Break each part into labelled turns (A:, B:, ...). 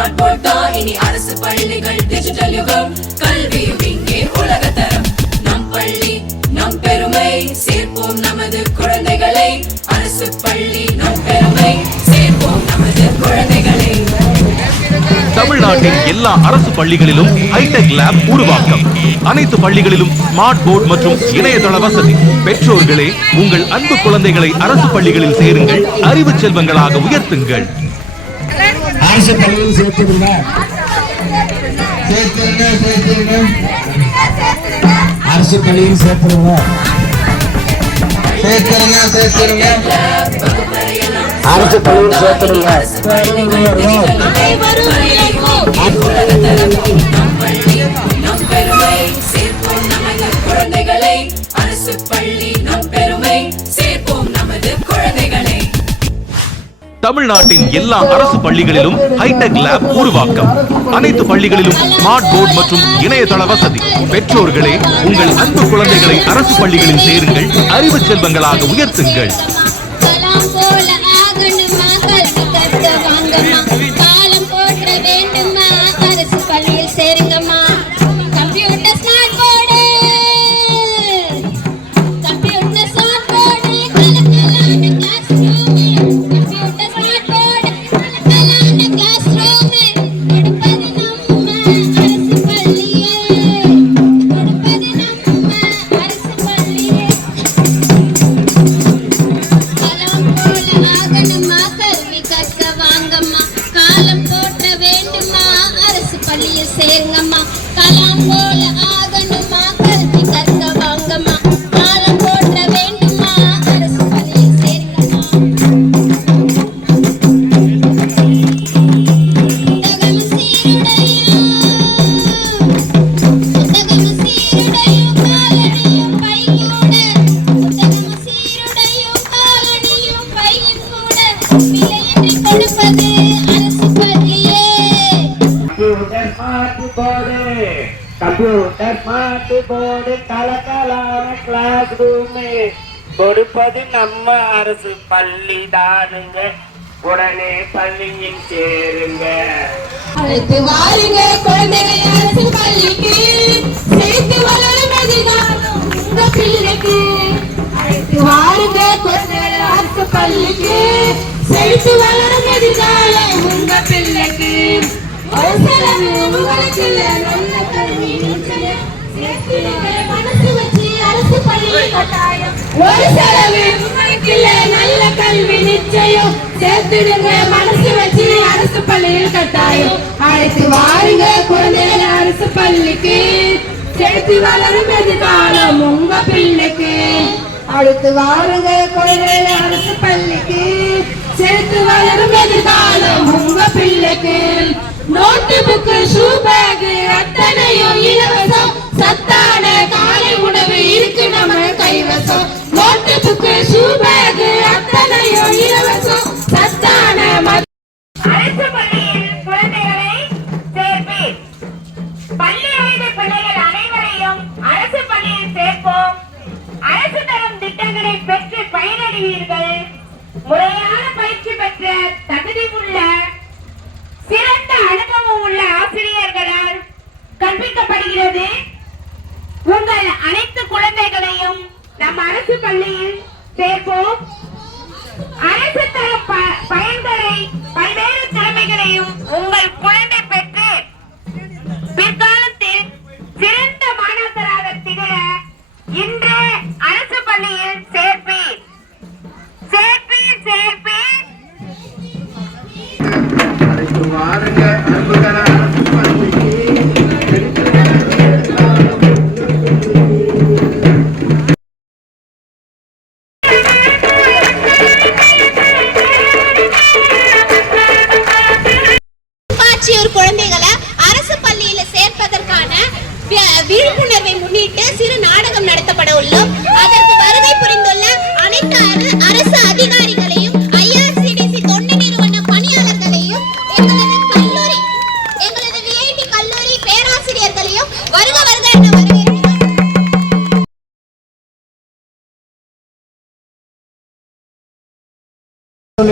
A: Smart board தான் இனி அரசு பள்ளிகள் டிஜிட்டல் யுகம். கல்வியும் இங்கே உலகத்தரம். நம் பள்ளி நம் பெருமை. சேர்ப்போம் நமது குழந்தைகளை. அரசு பள்ளி நம் பெருமை. சேர்ப்போம் நமது குழந்தைகளை.
B: தமிழ்நாட்டின் எல்லா அரசு பள்ளிகளிலும் ஹைடெக் லேப் உருவாக்கம். அனைத்து பள்ளிகளிலும் ஸ்மார்ட் போர்டு மற்றும் இணையதள வசதி. பெற்றோர்களே உங்கள் அன்பு குழந்தைகளை அரசு பள்ளிகளில் சேருங்கள். அறிவு செல்வங்களாக உயர்த்துங்கள்.
C: அரசு பள்ளியில் சேர்த்துருங்க சேர்த்துருங்க சேர்த்துருங்க அரசு பள்ளியில் சேர்த்துருங்க சேர்த்துருங்க சேர்த்துருங்க அரசு பள்ளியில் சேர்த்துருங்க
B: தமிழ்நாட்டின் எல்லா அரசு பள்ளிகளிலும் ஹைடெக் லேப் உருவாக்கம். அனைத்து பள்ளிகளிலும் ஸ்மார்ட் போர்டு மற்றும் இணையதள வசதி. பெற்றோர்களே உங்கள் அன்பு குழந்தைகளை அரசு பள்ளிகளில் சேருங்கள் அறிவு செல்வங்களாக உயர்த்துங்கள்.
D: கம்ப்யூட்டர்
E: மாட்டு போடு. கம்ப்யூட்டர் மாட்டு போடு. கலக்கலான கிளாஸ் ரூமு கொடுப்பது நம்ம அரசு பள்ளி தானுங்க உடனே பள்ளியில் சேருங்க.
D: அழைத்து வாருங்க குழந்தைகள் அரசு பள்ளிக்கு. சேர்த்து வளரும் எதிர்காலம் உங்க பிள்ளைக்கு. அழைத்து வாருங்க குழந்தைகள் அரசு பள்ளிக்கு. சேர்த்து வளரும் எதிர்காலம் உங்க ஒரு செலவு உங்களுக்கு இல்ல, நல்ல கல்வி நிச்சயம். சேர்த்துடுங்க மனசு வச்சு அரசு பள்ளியில் கட்டாயம். அழைத்து வாருங்க குழந்தைகள் அரசு பள்ளிக்கு. சேர்த்து வளரும் எதிர்காலம் உங்க பிள்ளைக்கு. அடுத்து வாருங்க குழந்தைகள் அரசு பள்ளிக்கு. சேர்த்து வளரும் எதிர்காலம் உங்க பிள்ளைக்கு. நோட்டு புக்கு ஷூ பேக் அத்தனையும் இலவசம். சத்தான காலை உணவு இருக்கு நம்ம கைவசம். நோட்டு புக்கு ஷூ பேக் அத்தனையும் இலவசம். சத்தான ம-
F: அரசு பள்ளியில் குழந்தைகளை பள்ளி வயது பிள்ளைகள் அனைவரையும் அரசு பள்ளியில் சேர்ப்போம். அரசு தரும் திட்டங்களை பெற்று பயனடைவீர்கள். முறையான பயிற்சி பெற்ற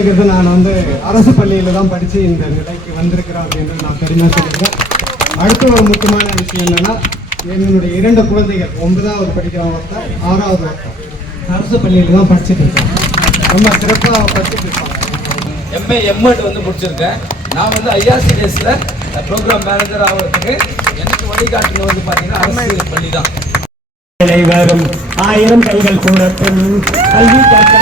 G: சொல்லிக்கிறது நான் வந்து அரசு பள்ளியில் தான் படித்து இந்த நிலைக்கு வந்திருக்கிறேன் அப்படின்னு நான் பெருமையாக சொல்லிக்கிறேன். அடுத்த ஒரு முக்கியமான விஷயம் என்னன்னா என்னுடைய இரண்டு குழந்தைகள் ஒன்பதாவது படிக்கிறவங்க ஒருத்தன் ஆறாவது ஒருத்தன் அரசு பள்ளியில் தான் படிச்சுட்டு இருக்கேன் ரொம்ப சிறப்பாக படிச்சுட்டு இருக்காங்க.
H: எம்ஏ எம்எட் வந்து முடிச்சிருக்கேன். நான் வந்து ஐஆர்சிடிஎஸ்ல ப்ரோக்ராம் மேனேஜர் ஆகிறதுக்கு எனக்கு வழிகாட்டுறது வந்து பார்த்தீங்கன்னா அரசு பள்ளி தான்
E: வரும் ஆயிரம் கைகள் கூடட்டும் கல்வி கற்க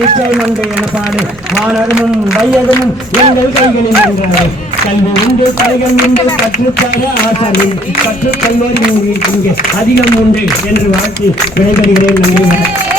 E: நிச்சயம் உண்டு எனப்பாடு மாணகமும் வையகமும் எங்கள் கைகளில் நின்றது கல்வி உண்டு கலைகள் உண்டு கற்றுத்தர ஆசாரில் கற்றுக்கொள்வோர் இங்கு இங்கே. அதிகம் உண்டு என்று வாழ்த்து விடைபெறுகிறேன். நன்றி.